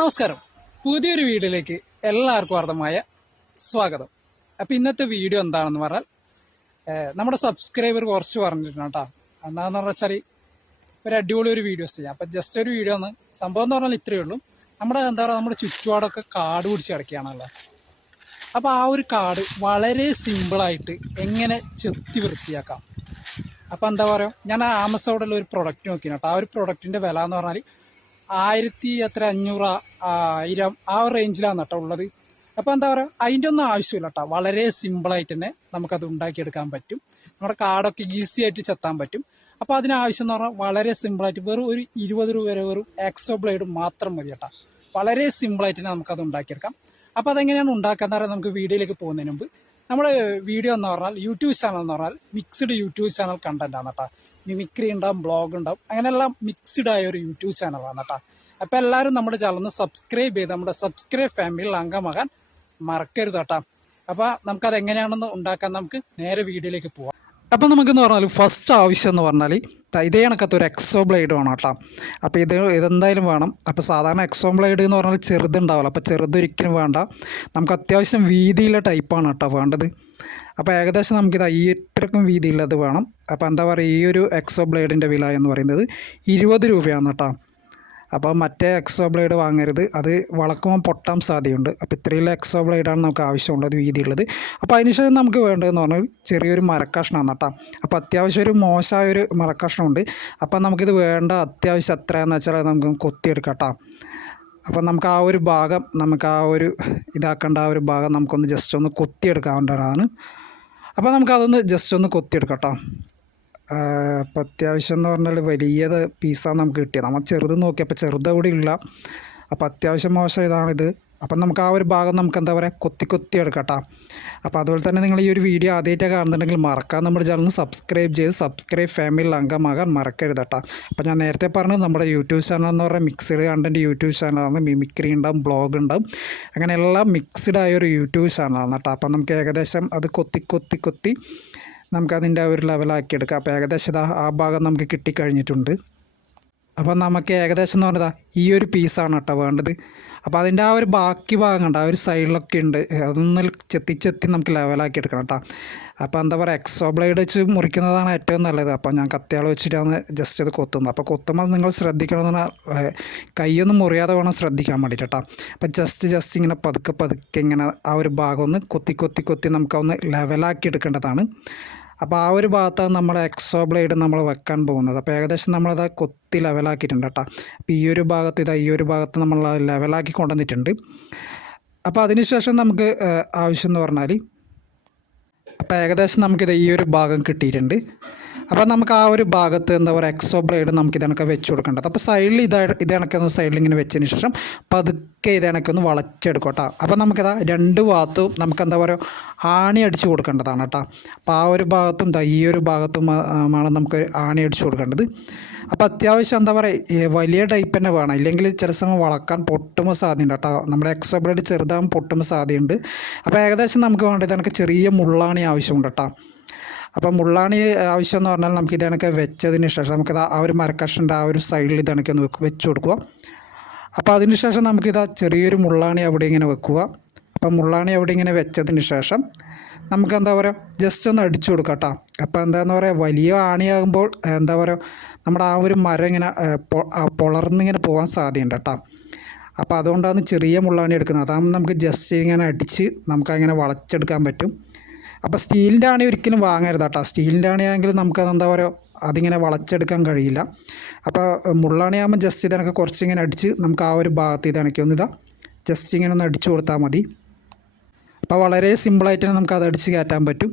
നമസ്കാരം. പുതിയൊരു വീഡിയോയിലേക്ക് എല്ലാവർക്കും അർത്ഥമായ സ്വാഗതം. അപ്പം ഇന്നത്തെ വീഡിയോ എന്താണെന്ന് പറഞ്ഞാൽ നമ്മുടെ സബ്സ്ക്രൈബർ കുറച്ച് പറഞ്ഞിട്ടുണ്ട് കേട്ടോ. എന്താണെന്ന് പറഞ്ഞാൽ ഒരു അടിപൊളി ഒരു വീഡിയോസ് ചെയ്യാം. അപ്പം ജസ്റ്റ് ഒരു വീഡിയോ ഒന്ന് സംഭവം എന്ന് പറഞ്ഞാൽ ഇത്രയേ ഉള്ളൂ. നമ്മുടെ എന്താ പറയുക നമ്മുടെ ചുറ്റുപാടൊക്കെ കാട് പിടിച്ച് കിടക്കുകയാണല്ലോ. അപ്പോൾ ആ ഒരു കാട് വളരെ സിമ്പിളായിട്ട് എങ്ങനെ ചെത്തി വൃത്തിയാക്കാം? അപ്പോൾ എന്താ പറയുക ഞാൻ ആമസോണിൽ ഒരു പ്രൊഡക്റ്റ് നോക്കി കേട്ടോ. ആ ഒരു പ്രൊഡക്റ്റിന്റെ വില എന്ന് പറഞ്ഞാൽ ആയിരത്തി എത്ര അഞ്ഞൂറ് ആയിരം ആ ഒരു റേഞ്ചിലാണ് കേട്ടോ ഉള്ളത്. അപ്പോൾ എന്താ പറയുക അതിന്റെ ഒന്നും ആവശ്യമില്ല കേട്ടോ. വളരെ സിമ്പിളായിട്ട് തന്നെ നമുക്കത് ഉണ്ടാക്കിയെടുക്കാൻ പറ്റും. നമ്മുടെ കാടൊക്കെ ഈസി ആയിട്ട് ചെത്താൻ പറ്റും. അപ്പോൾ അതിനാവശ്യം എന്ന് പറഞ്ഞാൽ വളരെ സിമ്പിളായിട്ട് വെറും ഒരു ഇരുപത് രൂപ വരെ വെറും എക്സോ ബ്ലേഡ് മാത്രം മതി കേട്ടോ. വളരെ സിമ്പിളായിട്ട് തന്നെ നമുക്കത് ഉണ്ടാക്കിയെടുക്കാം. അപ്പോൾ അതെങ്ങനെയാണ് ഉണ്ടാക്കാൻ പറയാൻ നമുക്ക് വീഡിയോയിലേക്ക് പോകുന്നതിന് മുമ്പ് നമ്മൾ വീഡിയോ എന്ന് പറഞ്ഞാൽ യൂട്യൂബ് ചാനൽ എന്ന് പറഞ്ഞാൽ മിക്സ്ഡ് യൂട്യൂബ് ചാനൽ കണ്ടന്റാണ് കേട്ടോ. മിമിക്രി ഉണ്ടാവും ബ്ലോഗ് ഉണ്ടാവും അങ്ങനെയെല്ലാം മിക്സ്ഡ് ആയ ഒരു യൂട്യൂബ് ചാനലാണ് കേട്ടോ. അപ്പോൾ എല്ലാവരും നമ്മുടെ ചാനൽ സബ്സ്ക്രൈബ് ചെയ്ത് നമ്മുടെ സബ്സ്ക്രൈബ് ഫാമിലിയിൽ അംഗമാകാൻ മറക്കരുത് കേട്ടോ. അപ്പോൾ നമുക്കത് എങ്ങനെയാണെന്ന് ഉണ്ടാക്കാൻ നമുക്ക് നേരെ വീഡിയോയിലേക്ക് പോവാം. അപ്പോൾ നമുക്കെന്ന് പറഞ്ഞാൽ ഫസ്റ്റ് ആവശ്യം എന്ന് പറഞ്ഞാൽ ഇതേ കണക്കത്ത് ഒരു എക്സോ ബ്ലേഡ് വേണം കേട്ടോ. അപ്പോൾ ഇത് ഇതെന്തായാലും വേണം. അപ്പോൾ സാധാരണ എക്സോ ബ്ലേഡ് എന്ന് പറഞ്ഞാൽ ചെറുതുണ്ടാവില്ല അപ്പോൾ ചെറുതൊരിക്കലും വേണ്ട. നമുക്ക് അത്യാവശ്യം വീതിയുള്ള ടൈപ്പാണ് കേട്ടോ വേണ്ടത്. അപ്പോൾ ഏകദേശം നമുക്കിത് ഈ ഇത്രക്കും വീതിയുള്ളത് വേണം. അപ്പോൾ എന്താ പറയുക ഈ ഒരു എക്സോ ബ്ലേഡിന്റെ വില എന്ന് പറയുന്നത് ഇരുപത് രൂപയാണ് കേട്ടോ. അപ്പോൾ മറ്റേ എക്സോ ബ്ലേഡ് വാങ്ങരുത്. അത് വളക്കുമ്പോൾ പൊട്ടാൻ സാധ്യതയുണ്ട്. അപ്പോൾ ഇത്രയുള്ള എക്സോ ബ്ലേഡാണ് നമുക്ക് ആവശ്യമുള്ളത് വീതിയുള്ളത്. അപ്പോൾ അതിനുശേഷം നമുക്ക് വേണ്ടതെന്ന് പറഞ്ഞാൽ ചെറിയൊരു മരക്കഷ്ണമാണ് കേട്ടോ. അപ്പോൾ അത്യാവശ്യം ഒരു മോശമായ ഒരു മരക്കഷ്ണമുണ്ട്. അപ്പോൾ നമുക്കിത് വേണ്ട അത്യാവശ്യം എത്രയാണെന്ന് വെച്ചാൽ നമുക്ക് കൊത്തിയെടുക്കാം കേട്ടോ. അപ്പോൾ നമുക്ക് ആ ഒരു ഭാഗം നമുക്ക് ആ ഒരു ഇതാക്കേണ്ട ആ ഒരു ഭാഗം നമുക്കൊന്ന് ജസ്റ്റ് ഒന്ന് കൊത്തിയെടുക്കാവേണ്ടതാണ് അപ്പോൾ നമുക്കതൊന്ന് ജസ്റ്റ് ഒന്ന് കൊത്തിയെടുക്കാം കേട്ടോ. അപ്പോൾ അത്യാവശ്യം എന്ന് പറഞ്ഞാൽ വലിയത് പീസാണ് നമുക്ക് കിട്ടിയത്. നമ്മൾ ചെറുത് നോക്കിയപ്പോൾ ചെറുത് അവിടെ ഇല്ല. അപ്പോൾ അത്യാവശ്യം മോശം ഇതാണിത്. അപ്പം നമുക്ക് ആ ഒരു ഭാഗം നമുക്ക് എന്താ പറയുക കൊത്തി കൊത്തി എടുക്കട്ടോ. കേട്ടോ അപ്പോൾ അതുപോലെ തന്നെ നിങ്ങൾ ഈ ഒരു വീഡിയോ ആദ്യമായിട്ട് കാണുന്നുണ്ടെങ്കിൽ മറക്കാൻ നമ്മുടെ ചാനൽ സബ്സ്ക്രൈബ് ചെയ്ത് സബ്സ്ക്രൈബ് ഫാമിലി അംഗമാകാൻ മറക്കരുത് കേട്ടോ അപ്പോൾ ഞാൻ നേരത്തെ പറഞ്ഞത് നമ്മുടെ യൂട്യൂബ് ചാനൽ എന്ന് പറയുന്നത് മിക്സ്ഡ് കണ്ടന്റ് യൂട്യൂബ് ചാനലാണ് മിമിക്രി ഉണ്ടാവും ബ്ലോഗ് ഉണ്ടാവും. അങ്ങനെ എല്ലാം മിക്സ്ഡ് ആയ ഒരു യൂട്യൂബ് ചാനലാണ് കേട്ടോ അപ്പം നമുക്ക് ഏകദേശം അത് കൊത്തി കൊത്തി കൊത്തി നമുക്കതിന്റെ ആ ഒരു ലെവലാക്കി എടുക്കാം അപ്പോൾ ഏകദേശം ആ ഭാഗം നമുക്ക് കിട്ടിക്കഴിഞ്ഞിട്ടുണ്ട്. അപ്പം നമുക്ക് ഏകദേശം എന്ന് പറഞ്ഞതാ ഈ ഒരു പീസാണ് കേട്ടോ വേണ്ടത്. അപ്പോൾ അതിന്റെ ആ ഒരു ബാക്കി ഭാഗം ഉണ്ട് ആ ഒരു സൈഡിലൊക്കെ ഉണ്ട്. അതൊന്ന് ചെത്തിച്ചെത്തി ചെത്തി നമുക്ക് ലെവലാക്കി എടുക്കണം കേട്ടോ. അപ്പോൾ എന്താ പറയുക എക്സോ ബ്ലേഡ് വെച്ച് മുറിക്കുന്നതാണ് ഏറ്റവും നല്ലത്. അപ്പോൾ ഞാൻ കത്തിയാൾ വെച്ചിട്ടാണ് ജസ്റ്റ് ഇത് കൊത്തുന്നത്. അപ്പോൾ കൊത്തുമ്പോൾ നിങ്ങൾ ശ്രദ്ധിക്കണമെന്ന് പറഞ്ഞാൽ കൈയൊന്നും മുറിയാതെ വേണം ശ്രദ്ധിക്കാൻ വേണ്ടിയിട്ട് കേട്ടോ. അപ്പോൾ ജസ്റ്റ് ജസ്റ്റ് ഇങ്ങനെ പതുക്കെ പതുക്കെ ഇങ്ങനെ ആ ഒരു ഭാഗം ഒന്ന് കൊത്തി കൊത്തി കൊത്തി നമുക്കൊന്ന് ലെവലാക്കി എടുക്കേണ്ടതാണ്. അപ്പോൾ ആ ഒരു ഭാഗത്താണ് നമ്മൾ എക്സോ ബ്ലേഡ് നമ്മൾ വെക്കാൻ പോകുന്നത്. അപ്പോൾ ഏകദേശം നമ്മളത് കൊത്തി ലെവലാക്കിയിട്ടുണ്ട് കേട്ടോ അപ്പോൾ ഈ ഒരു ഭാഗത്ത് ഇതാ ഈ ഒരു ഭാഗത്ത് നമ്മൾ ലെവലാക്കി കൊണ്ടുവന്നിട്ടുണ്ട്. അപ്പോൾ അതിനുശേഷം നമുക്ക് ആവശ്യം എന്ന് പറഞ്ഞാൽ അപ്പോൾ ഏകദേശം നമുക്കിത് ഈ ഒരു ഭാഗം കിട്ടിയിട്ടുണ്ട്. അപ്പോൾ നമുക്ക് ആ ഒരു ഭാഗത്ത് എന്താ പറയുക എക്സോ ബ്ലേഡ് നമുക്ക് ഇതണക്കെ വെച്ച് കൊടുക്കേണ്ടത്. അപ്പോൾ സൈഡിൽ ഇതാ ഇതണക്കൊന്ന് സൈഡിൽ ഇങ്ങനെ വെച്ചതിന് ശേഷം പതുക്കെ ഇത് ഒന്ന് വളച്ചെടുക്കും കേട്ടോ. അപ്പോൾ നമുക്കിതാ രണ്ട് ഭാഗത്തും നമുക്ക് എന്താ പറയുക ആണി അടിച്ച് കൊടുക്കേണ്ടതാണ് കേട്ടോ. അപ്പോൾ ആ ഒരു ഭാഗത്തും ദാ ഈ ഒരു ഭാഗത്തും ആണ് നമുക്ക് ആണി അടിച്ച് കൊടുക്കേണ്ടത്. അപ്പോൾ അത്യാവശ്യം എന്താ പറയുക വലിയ ടൈപ്പ് തന്നെ വേണം. ഇല്ലെങ്കിൽ ചില സമയം വളക്കാൻ പൊട്ടുമ്പോൾ സാധ്യതയുണ്ട് കേട്ടോ. നമ്മുടെ എക്സോ ബ്ലേഡ് ചെറുതാകുമ്പോൾ പൊട്ടുമ്പോൾ സാധ്യതയുണ്ട്. അപ്പോൾ ഏകദേശം നമുക്ക് വേണ്ടത് എനിക്ക് ചെറിയ മുള്ളാണി ആവശ്യമുണ്ട് കേട്ടോ. അപ്പോൾ മുള്ളാണി ആവശ്യം എന്ന് പറഞ്ഞാൽ നമുക്ക് ഇതണക്കെ വെച്ചതിന് ശേഷം നമുക്കിത് ആ ഒരു മരക്കഷ്ണന്റെ ആ ഒരു സൈഡിൽ ഇതണക്കെ ഒന്ന് വെച്ച് കൊടുക്കുക. അപ്പോൾ അതിന് ശേഷം നമുക്കിത് ചെറിയൊരു മുള്ളാണി അവിടെ ഇങ്ങനെ വെക്കുക. അപ്പം മുള്ളാണി അവിടെ ഇങ്ങനെ വെച്ചതിന് ശേഷം നമുക്ക് എന്താ പറയുക ജസ്റ്റ് ഒന്ന് അടിച്ചു കൊടുക്കാം കേട്ടോ. അപ്പോൾ എന്താന്ന് പറയുക വലിയ ആണിയാകുമ്പോൾ എന്താ പറയുക നമ്മുടെ ആ ഒരു മരം ഇങ്ങനെ പൊളർന്നിങ്ങനെ പോകാൻ സാധ്യതയുണ്ട് കേട്ടോ. അപ്പോൾ അതുകൊണ്ടാണ് ചെറിയ മുള്ളാണി എടുക്കുന്നത്. അതാകുമ്പോൾ നമുക്ക് ജസ്റ്റ് ഇങ്ങനെ അടിച്ച് നമുക്കങ്ങനെ വളച്ചെടുക്കാൻ പറ്റും. അപ്പോൾ സ്റ്റീലിന്റെ ആണി ഒരിക്കലും വാങ്ങരുത് കേട്ടോ സ്റ്റീലിന്റെ ആണിയാണെങ്കിൽ നമുക്കത് എന്താ പറയുക അതിങ്ങനെ വളച്ചെടുക്കാൻ കഴിയില്ല. അപ്പോൾ മുള്ളാണിയാകുമ്പോൾ ജസ്റ്റ് ഇതണക്ക് കുറച്ചിങ്ങനെ അടിച്ച് നമുക്ക് ആ ഒരു ഭാഗത്ത് ഇതണക്കി ഒന്ന് ഇതാ ജസ്റ്റ് ഇങ്ങനെ ഒന്ന് അടിച്ചു കൊടുത്താൽ മതി. അപ്പോൾ വളരെ സിമ്പിളായിട്ട് തന്നെ നമുക്ക് അത് അടിച്ച് കയറ്റാൻ പറ്റും.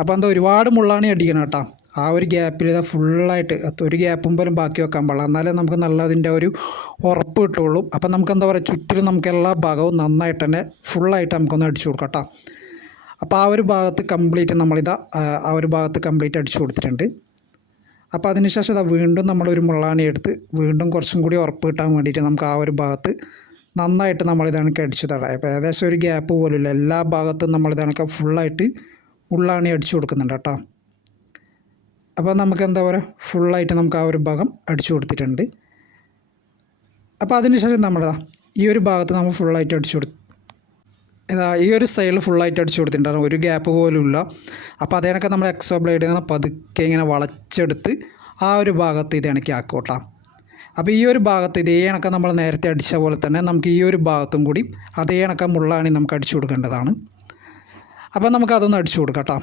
അപ്പോൾ എന്താ ഒരുപാട് മുള്ളാണി അടിക്കണം കേട്ടോ ആ ഒരു ഗ്യാപ്പിൽ ഇതാ ഫുള്ളായിട്ട് ഒരു ഗ്യാപ്പും പോലും ബാക്കി വെക്കാൻ പാടില്ല. എന്നാലേ നമുക്ക് നല്ല അതിന്റെ ഒരു ഉറപ്പ് കിട്ടുള്ളൂ അപ്പോൾ നമുക്ക് എന്താ പറയുക ചുറ്റിലും നമുക്ക് എല്ലാ ഭാഗവും നന്നായിട്ട് തന്നെ ഫുള്ളായിട്ട് നമുക്കൊന്ന് അടിച്ചു കൊടുക്കാം കേട്ടോ അപ്പോൾ ആ ഒരു ഭാഗത്ത് കംപ്ലീറ്റ് നമ്മളിതാ ആ, ഒരു ഭാഗത്ത് കംപ്ലീറ്റ് അടിച്ചു കൊടുത്തിട്ടുണ്ട്. അപ്പോൾ അതിനുശേഷം ഇതാ വീണ്ടും നമ്മളൊരു മുള്ളാണി എടുത്ത് വീണ്ടും കുറച്ചും കൂടി ഉറപ്പ് കിട്ടാൻ വേണ്ടിയിട്ട് നമുക്ക് ആ ഒരു ഭാഗത്ത് നന്നായിട്ട് നമ്മളിതണക്ക് അടിച്ചു തടാം അപ്പോൾ ഏകദേശം ഒരു ഗ്യാപ്പ് പോലുമില്ല. എല്ലാ ഭാഗത്തും നമ്മളിതാണൊക്കെ ഫുള്ളായിട്ട് ഉള്ളാണി അടിച്ചു കൊടുക്കുന്നുണ്ട് കേട്ടോ. അപ്പോൾ നമുക്ക് എന്താ പറയുക ഫുള്ളായിട്ട് നമുക്ക് ആ ഒരു ഭാഗം അടിച്ചു കൊടുത്തിട്ടുണ്ട്. അപ്പോൾ അതിനുശേഷം നമ്മൾ ഈ ഒരു ഭാഗത്ത് നമ്മൾ ഫുള്ളായിട്ട് അടിച്ചു കൊടുത്തു ഇതാ ഈ ഒരു സൈഡിൽ ഫുള്ളായിട്ട് അടിച്ചു കൊടുത്തിട്ടുണ്ടായിരുന്നു. ഒരു ഗ്യാപ്പ് പോലും ഇല്ല അപ്പോൾ അതേണൊക്കെ നമ്മൾ എക്സോ ബ്ലേഡ് ഇങ്ങനെ പതുക്കെ ഇങ്ങനെ വളച്ചെടുത്ത് ആ ഒരു ഭാഗത്ത് ഇത് ഇണക്കി ആക്കോട്ടാ അപ്പോൾ ഈ ഒരു ഭാഗത്ത് ഇതേ ഇണക്കം നമ്മൾ നേരത്തെ അടിച്ച പോലെ തന്നെ നമുക്ക് ഈ ഒരു ഭാഗത്തും കൂടി അതേ ഇണക്കം മുള്ളാണി നമുക്ക് അടിച്ചു കൊടുക്കേണ്ടതാണ്. അപ്പോൾ നമുക്ക് അതൊന്ന് അടിച്ചു കൊടുക്കാം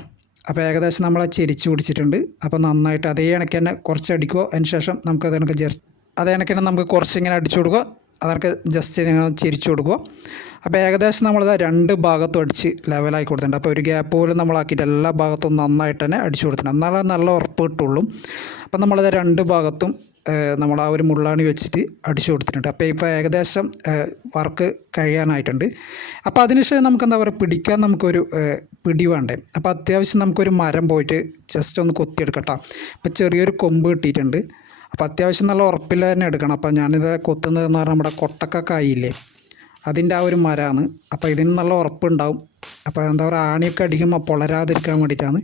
അപ്പോൾ ഏകദേശം നമ്മൾ ചെരിച്ച് പിടിച്ചിട്ടുണ്ട്. അപ്പോൾ നന്നായിട്ട് അതേ കണക്ക് തന്നെ കുറച്ച് അടിക്കുക. അതിന് ശേഷം നമുക്ക് അത് ജെർ അതേ കണക്ക് തന്നെ നമുക്ക് കുറച്ച് ഇങ്ങനെ അടിച്ചു കൊടുക്കുക. അതൊക്കെ ജസ്റ്റ് നിങ്ങൾ ചിരിച്ചു കൊടുക്കുക. അപ്പോൾ ഏകദേശം നമ്മളിത് രണ്ട് ഭാഗത്തും അടിച്ച് ലെവലാക്കി കൊടുത്തിട്ടുണ്ട്. അപ്പോൾ ഒരു ഗ്യാപ്പ് പോലും നമ്മളാക്കിയിട്ട് എല്ലാ ഭാഗത്തും നന്നായിട്ട് തന്നെ അടിച്ചു കൊടുത്തിട്ടുണ്ട്. എന്നാലേ നല്ല ഉറപ്പ് കിട്ടുള്ളൂ. അപ്പം നമ്മളിത് രണ്ട് ഭാഗത്തും നമ്മൾ ആ ഒരു മുള്ളാണി വെച്ചിട്ട് അടിച്ചു കൊടുത്തിട്ടുണ്ട്. അപ്പോൾ ഇപ്പോൾ ഏകദേശം വർക്ക് കഴിയാനായിട്ടുണ്ട്. അപ്പോൾ അതിനുശേഷം നമുക്ക് എന്താ പറയുക പിടിക്കാൻ നമുക്കൊരു പിടി വേണ്ടേ? അപ്പോൾ അത്യാവശ്യം നമുക്കൊരു മരം പോയിട്ട് ജസ്റ്റ് ഒന്ന് കൊത്തിയെടുക്കട്ടോ. അപ്പോൾ ചെറിയൊരു കൊമ്പ് കിട്ടിയിട്ടുണ്ട്. അപ്പോൾ അത്യാവശ്യം നല്ല ഉറപ്പിൽ തന്നെ എടുക്കണം. അപ്പോൾ ഞാനിത് കൊത്തുന്നതെന്ന് പറഞ്ഞാൽ നമ്മുടെ കൊട്ടക്കക്കായില്ലേ അതിന്റെ ആ ഒരു മരമാണ് അപ്പോൾ ഇതിന് നല്ല ഉറപ്പുണ്ടാവും. അപ്പോൾ എന്താ പറയുക ആണിയൊക്കെ അടിക്കുമ്പോൾ പൊളരാതിരിക്കാൻ വേണ്ടിയിട്ടാണ്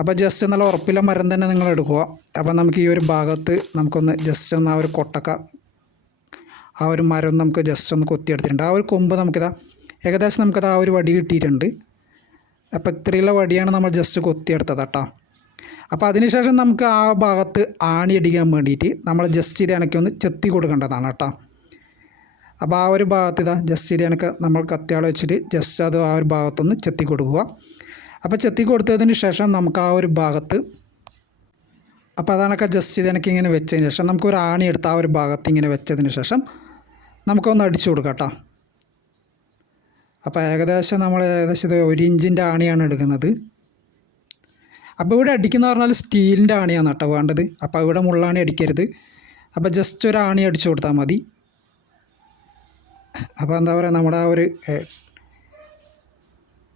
അപ്പോൾ ജസ്റ്റ് നല്ല ഉറപ്പില്ല മരം തന്നെ നിങ്ങൾ എടുക്കുക. അപ്പോൾ നമുക്ക് ഈ ഒരു ഭാഗത്ത് നമുക്കൊന്ന് ജസ്റ്റ് ഒന്ന് ആ ഒരു കൊട്ടക്ക ആ ഒരു മരം നമുക്ക് ജസ്റ്റ് ഒന്ന് കൊത്തിയെടുത്തിട്ടുണ്ട്. ആ ഒരു കൊമ്പ് നമുക്കിതാ ഏകദേശം നമുക്കത് ആ ഒരു വടി കിട്ടിയിട്ടുണ്ട്. അപ്പോൾ ഇത്രയുള്ള വടിയാണ് നമ്മൾ ജസ്റ്റ് കൊത്തിയെടുത്തത് കേട്ടോ. അപ്പോൾ അതിനുശേഷം നമുക്ക് ആ ഭാഗത്ത് ആണി അടിക്കാൻ വേണ്ടിയിട്ട് നമ്മൾ ജസ്റ്റ് ഇത് ഇണക്കി ഒന്ന് ചെത്തി കൊടുക്കേണ്ടതാണ് കേട്ടോ. അപ്പോൾ ആ ഒരു ഭാഗത്ത് ഇതാ ജസ്റ്റ് ഇത് കണക്ക് നമ്മൾ കത്തിയാളെ വെച്ചിട്ട് ജസ്റ്റ് അത് ആ ഒരു ഭാഗത്തൊന്ന് ചെത്തി കൊടുക്കുക. അപ്പോൾ ചെത്തി കൊടുത്തതിന് ശേഷം നമുക്ക് ആ ഒരു ഭാഗത്ത് അപ്പോൾ അതാണൊക്കെ ജസ്റ്റ് ഇത് എനിക്ക് ഇങ്ങനെ വെച്ചതിന് ശേഷം നമുക്ക് ഒരു ആണി എടുത്ത് ആ ഒരു ഭാഗത്ത് ഇങ്ങനെ വെച്ചതിന് ശേഷം നമുക്കൊന്ന് അടിച്ചു കൊടുക്കാം കേട്ടോ. അപ്പോൾ ഏകദേശം നമ്മൾ ഏകദേശം ഇത് ഒരു ഇഞ്ചിന്റെ ആണിയാണ് എടുക്കുന്നത്. അപ്പോൾ ഇവിടെ അടിക്കുന്ന പറഞ്ഞാൽ സ്റ്റീലിന്റെ ആണിയാണ് കേട്ടോ വേണ്ടത്. അപ്പോൾ ഇവിടെ മുള്ളാണി അടിക്കരുത്. അപ്പോൾ ജസ്റ്റ് ഒരു ആണി അടിച്ചു കൊടുത്താൽ മതി. അപ്പോൾ എന്താ പറയുക നമ്മുടെ ആ ഒരു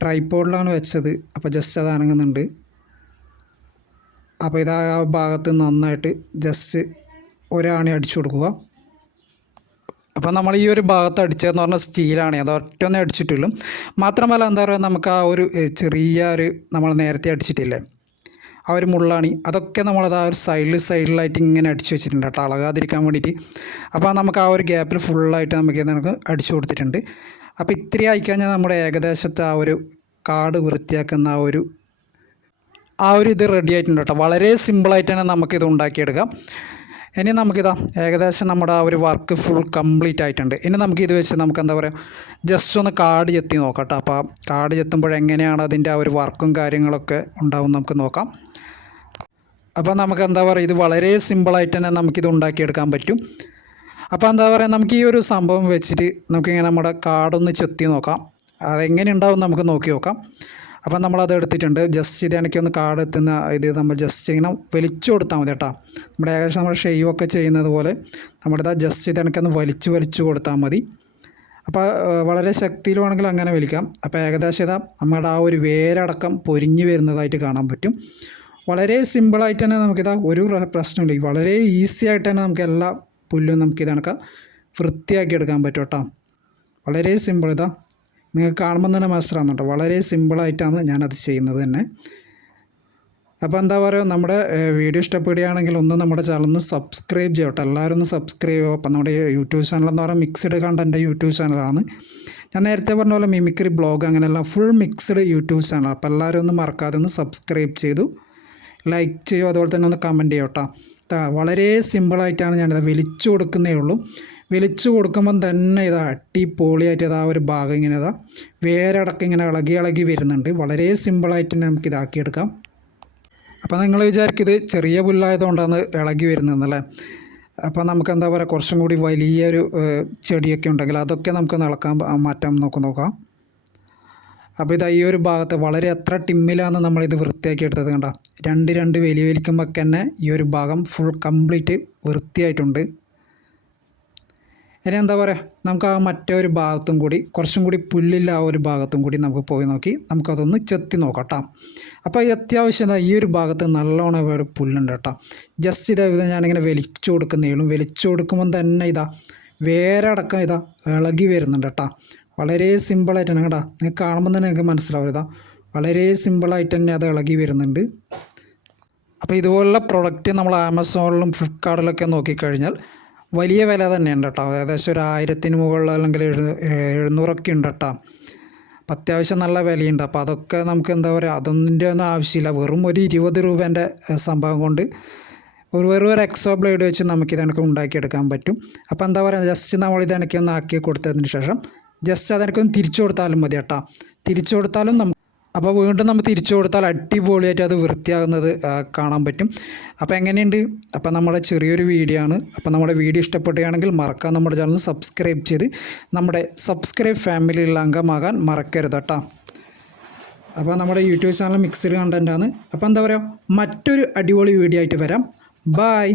ട്രൈപ്പോഡിലാണ് വെച്ചത്. അപ്പോൾ ജസ്റ്റ് അത് അനങ്ങുന്നുണ്ട്. അപ്പോൾ ഇതാ ആ ഭാഗത്ത് നന്നായിട്ട് ജസ്റ്റ് ഒരാണി അടിച്ചു കൊടുക്കുക. അപ്പോൾ നമ്മൾ ഈ ഒരു ഭാഗത്ത് അടിച്ചതെന്ന് പറഞ്ഞാൽ സ്റ്റീലാണ്. അത് ഒറ്റൊന്നേ അടിച്ചിട്ടുള്ളൂ. മാത്രമല്ല എന്താ പറയുക നമുക്ക് ആ ഒരു ചെറിയ ഒരു നമ്മൾ നേരത്തെ അടിച്ചിട്ടില്ലേ? ആ ഒരു മുള്ളാണി. അതൊക്കെ നമ്മളത് ആ ഒരു സൈഡിൽ സൈഡിലായിട്ട് ഇങ്ങനെ അടിച്ചു വെച്ചിട്ടുണ്ട് കേട്ടോ. അളകാതിരിക്കാൻ വേണ്ടിയിട്ട്. അപ്പോൾ നമുക്ക് ആ ഒരു ഗ്യാപ്പിൽ ഫുള്ളായിട്ട് നമുക്ക് നമുക്ക് അടിച്ചു കൊടുത്തിട്ടുണ്ട്. അപ്പോൾ ഇത്തിരി ആയിക്കഴിഞ്ഞാൽ നമ്മുടെ ഏകദേശത്തെ ആ ഒരു കാട് വൃത്തിയാക്കുന്ന ആ ഒരു ആ ഒരു ഇത് റെഡി ആയിട്ടുണ്ട് കേട്ടോ. വളരെ സിമ്പിളായിട്ട് തന്നെ നമുക്കിത് ഉണ്ടാക്കിയെടുക്കാം. ഇനി നമുക്കിതാ ഏകദേശം നമ്മുടെ ആ ഒരു വർക്ക് ഫുൾ കംപ്ലീറ്റ് ആയിട്ടുണ്ട്. ഇനി നമുക്ക് ഇത് വെച്ച് നമുക്ക് എന്താ പറയുക ജസ്റ്റ് ഒന്ന് കാട് ചെത്തി നോക്കാം കേട്ടോ. അപ്പോൾ കാട് ചെത്തുമ്പോൾ എങ്ങനെയാണ് അതിന്റെ ആ ഒരു വർക്കും കാര്യങ്ങളൊക്കെ ഉണ്ടാവും നമുക്ക് നോക്കാം. അപ്പോൾ നമുക്ക് എന്താ പറയുക ഇത് വളരെ സിമ്പിളായിട്ട് തന്നെ നമുക്കിത് ഉണ്ടാക്കിയെടുക്കാൻ പറ്റും. അപ്പോൾ എന്താ പറയുക നമുക്ക് ഈ ഒരു സംഭവം വെച്ചിട്ട് നമുക്കിങ്ങനെ നമ്മുടെ കാടൊന്ന് ചെത്തി നോക്കാം. അതെങ്ങനെ ഉണ്ടാവും നമുക്ക് നോക്കി നോക്കാം. അപ്പം നമ്മളത് എടുത്തിട്ടുണ്ട്. ജസ്റ്റ് ഇത് എനിക്കൊന്ന് കാട് എത്തുന്ന ഇത് നമ്മൾ ജസ്റ്റ് ഇങ്ങനെ വലിച്ചു കൊടുത്താൽ മതി കേട്ടോ. നമ്മുടെ ഏകദേശം നമ്മൾ ഷെയ്വ് ഒക്കെ ചെയ്യുന്നത് പോലെ നമ്മുടെ ഇതാ ജസ്റ്റ് ഇത് എനിക്കൊന്ന് വലിച്ചു വലിച്ചു കൊടുത്താൽ മതി. അപ്പോൾ വളരെ ശക്തിയിൽ വേണമെങ്കിൽ അങ്ങനെ വലിക്കാം. അപ്പോൾ ഏകദേശം ഇതാ നമ്മുടെ ആ ഒരു വേരടക്കം പൊരിഞ്ഞു വരുന്നതായിട്ട് കാണാൻ പറ്റും. വളരെ സിമ്പിളായിട്ട് തന്നെ നമുക്കിതാ ഒരു പ്രശ്നമില്ല. വളരെ ഈസി ആയിട്ട് തന്നെ നമുക്ക് എല്ലാ പുല്ലും നമുക്ക് ഇതണക്ക വൃത്തിയാക്കി എടുക്കാൻ പറ്റും കേട്ടോ. വളരെ സിമ്പിൾ ഇതാ. നിങ്ങൾക്ക് കാണുമ്പോൾ തന്നെ മനസ്സിലാകുന്നു വളരെ സിമ്പിളായിട്ടാണ് ഞാനത് ചെയ്യുന്നത് തന്നെ. അപ്പോൾ എന്താ പറയുക നമ്മുടെ വീഡിയോ ഇഷ്ടപ്പെടുകയാണെങ്കിൽ ഒന്ന് നമ്മുടെ ചാനൽ ഒന്ന് സബ്സ്ക്രൈബ് ചെയ്യട്ടെ എല്ലാവരും ഒന്ന് സബ്സ്ക്രൈബ് ചെയ്യുക അപ്പം നമ്മുടെ യൂട്യൂബ് ചാനൽ എന്ന് പറയുന്നത് മിക്സ്ഡ് കണ്ടന്റ് യൂട്യൂബ് ചാനലാണ് ഞാൻ നേരത്തെ പറഞ്ഞ പോലെ മിമിക്രി ബ്ലോഗ് അങ്ങനെയെല്ലാം ഫുൾ മിക്സ്ഡ് യൂട്യൂബ് ചാനൽ അപ്പോൾ എല്ലാവരും ഒന്ന് മറക്കാതെ ഒന്ന് സബ്സ്ക്രൈബ് ചെയ്തു. ലൈക്ക് ചെയ്യുക അതുപോലെ തന്നെ ഒന്ന് കമന്റ് ചെയ്യോ കേട്ടോ വളരെ സിമ്പിളായിട്ടാണ് ഞാനിത് വലിച്ചു കൊടുക്കുന്നേ ഉള്ളൂ. വലിച്ചു കൊടുക്കുമ്പം തന്നെ ഇതാ അട്ടിപ്പൊളിയായിട്ട് ഇതാ ഒരു ഭാഗം ഇങ്ങനെ ഇതാ വേരടക്കം ഇങ്ങനെ ഇളകി ഇളകി വരുന്നുണ്ട്. വളരെ സിമ്പിളായിട്ട് തന്നെ നമുക്ക് ഇതാക്കിയെടുക്കാം അപ്പോൾ നിങ്ങൾ വിചാരിക്കും ഇത് ചെറിയ പുല്ലായതുകൊണ്ടാണ് ഇളകി വരുന്നതെന്നല്ലേ അപ്പോൾ നമുക്ക് എന്താ പറയുക കുറച്ചും കൂടി വലിയൊരു ചെടിയൊക്കെ ഉണ്ടെങ്കിൽ അതൊക്കെ നമുക്ക് ഇളക്കാൻ മാറ്റാൻ നോക്കി നോക്കാം. അപ്പോൾ ഇതാ ഈ ഒരു ഭാഗത്ത് വളരെ എത്ര ടിമ്മിലാണ് നമ്മളിത് വൃത്തിയാക്കി എടുത്തത് കണ്ട? രണ്ട് രണ്ട് വലിയ വലിക്കുമ്പോൾ തന്നെ ഈ ഒരു ഭാഗം ഫുൾ കംപ്ലീറ്റ് വൃത്തിയായിട്ടുണ്ട്. ഇനി എന്താ പറയുക നമുക്ക് ആ മറ്റേ ഒരു ഭാഗത്തും കൂടി കുറച്ചും കൂടി പുല്ലില്ല ആ ഒരു ഭാഗത്തും കൂടി നമുക്ക് പോയി നോക്കി. നമുക്കതൊന്ന് ചെത്തി നോക്കാം അപ്പോൾ ഈ അത്യാവശ്യം ഈ ഒരു ഭാഗത്ത് നല്ലോണം ഒരു പുല്ലുണ്ട് കേട്ടോ. ജസ്റ്റ് ഇതാ വിധം ഞാനിങ്ങനെ വലിച്ചു കൊടുക്കുന്നേളും വലിച്ചു കൊടുക്കുമ്പം തന്നെ ഇതാ വേറെ അടക്കം ഇതാ ഇളകി വരുന്നുണ്ട് കേട്ടോ. വളരെ സിമ്പിളായിട്ടാണ് കേട്ടോ. നിങ്ങൾക്ക് കാണുമ്പോൾ തന്നെ നിങ്ങൾക്ക് മനസ്സിലാവും ഇതാ. വളരെ സിമ്പിളായിട്ട് തന്നെ അത് ഇളകി വരുന്നുണ്ട്. അപ്പോൾ ഇതുപോലുള്ള പ്രൊഡക്റ്റ് നമ്മൾ ആമസോണിലും ഫ്ലിപ്കാർട്ടിലൊക്കെ നോക്കിക്കഴിഞ്ഞാൽ വലിയ വില തന്നെയുണ്ട് കേട്ടോ. ഏകദേശം ഒരു ആയിരത്തിന് മുകളിൽ അല്ലെങ്കിൽ എഴു- എഴുന്നൂറൊക്കെ ഉണ്ട് കേട്ടോ. അപ്പം അത്യാവശ്യം നല്ല വിലയുണ്ട്. അപ്പോൾ അതൊക്കെ നമുക്ക് എന്താ പറയുക അതൊന്നിന്റെ ഒന്നും ആവശ്യമില്ല. വെറും ഒരു ഇരുപത് രൂപേന്റെ സംഭവം കൊണ്ട് ഒരു വെറും ഒരു എക്സോ ബ്ലേഡ് വെച്ച് നമുക്ക് ഇതെനിക്ക് ഉണ്ടാക്കിയെടുക്കാൻ പറ്റും. അപ്പോൾ എന്താ പറയുക ജസ്റ്റ് നമ്മൾ ഇതെനിക്ക് ഒന്ന് ആക്കി കൊടുത്തതിന് ശേഷം ജസ്റ്റ് അതെനിക്കൊന്ന് തിരിച്ചു കൊടുത്താലും മതി കേട്ടോ. തിരിച്ചു കൊടുത്താലും നമുക്ക് അപ്പോൾ വീണ്ടും നമ്മൾ തിരിച്ചു കൊടുത്താൽ അടിപൊളിയായിട്ട് അത് വൃത്തിയാകുന്നത് കാണാൻ പറ്റും. അപ്പോൾ എങ്ങനെയുണ്ട്? അപ്പോൾ നമ്മുടെ ചെറിയൊരു വീഡിയോ ആണ്. അപ്പോൾ നമ്മുടെ വീഡിയോ ഇഷ്ടപ്പെടുകയാണെങ്കിൽ മറക്കാൻ നമ്മുടെ ചാനൽ സബ്സ്ക്രൈബ് ചെയ്ത് നമ്മുടെ സബ്സ്ക്രൈബ് ഫാമിലിയിലുള്ള അംഗമാകാൻ മറക്കരുത് കേട്ടോ. അപ്പോൾ നമ്മുടെ യൂട്യൂബ് ചാനൽ മിക്സഡ് കണ്ടന്റാണ് അപ്പോൾ എന്താ പറയുക മറ്റൊരു അടിപൊളി വീഡിയോ ആയിട്ട് വരാം. ബായ്